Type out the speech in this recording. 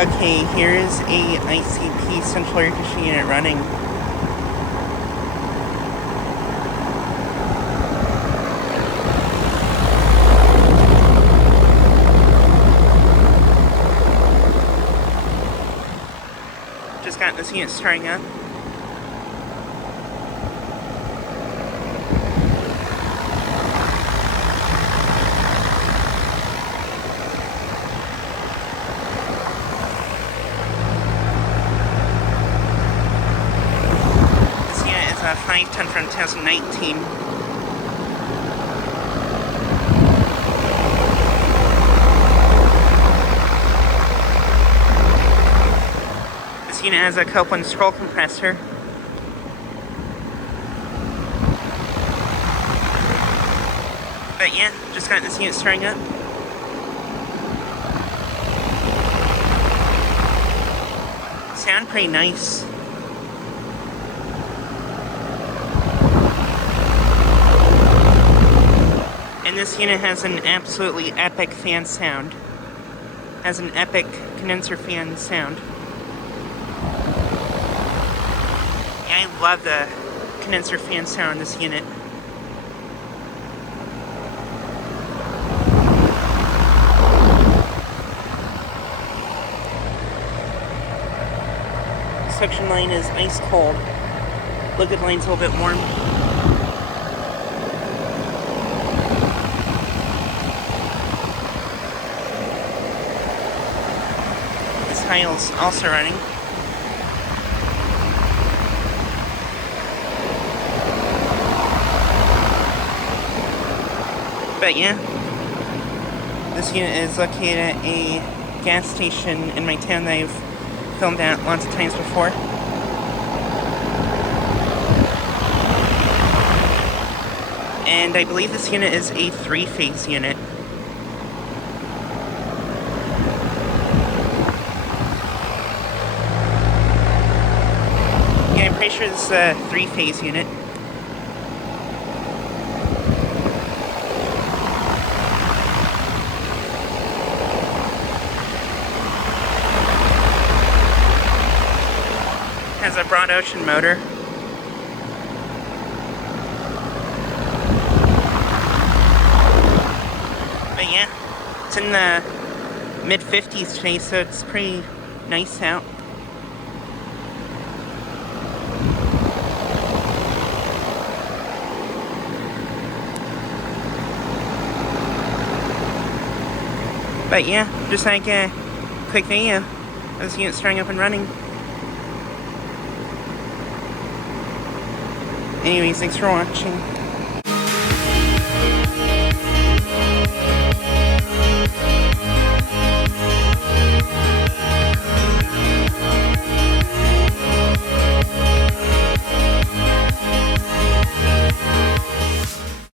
Okay, here is a ICP central air conditioning unit running. Just got this unit starting up. This unit is a 510 from 2019. This unit has a Copeland scroll compressor. But yeah, just got this unit starting up. Sound pretty nice. And this unit has an absolutely epic fan sound. Has an epic condenser fan sound. I love the condenser fan sound on this unit. Suction line is ice cold. Liquid line's a little bit warm. This tile's also running. But yeah, this unit is located at a gas station in my town that I've filmed at lots of times before. And I believe this unit is a 3-phase unit. Yeah, I'm pretty sure this is a 3-phase unit. Has a broad ocean motor. But yeah, it's in the mid-50s today, so it's pretty nice out. But yeah, just like a quick video of this unit starting up and running. Anyways, thanks for watching.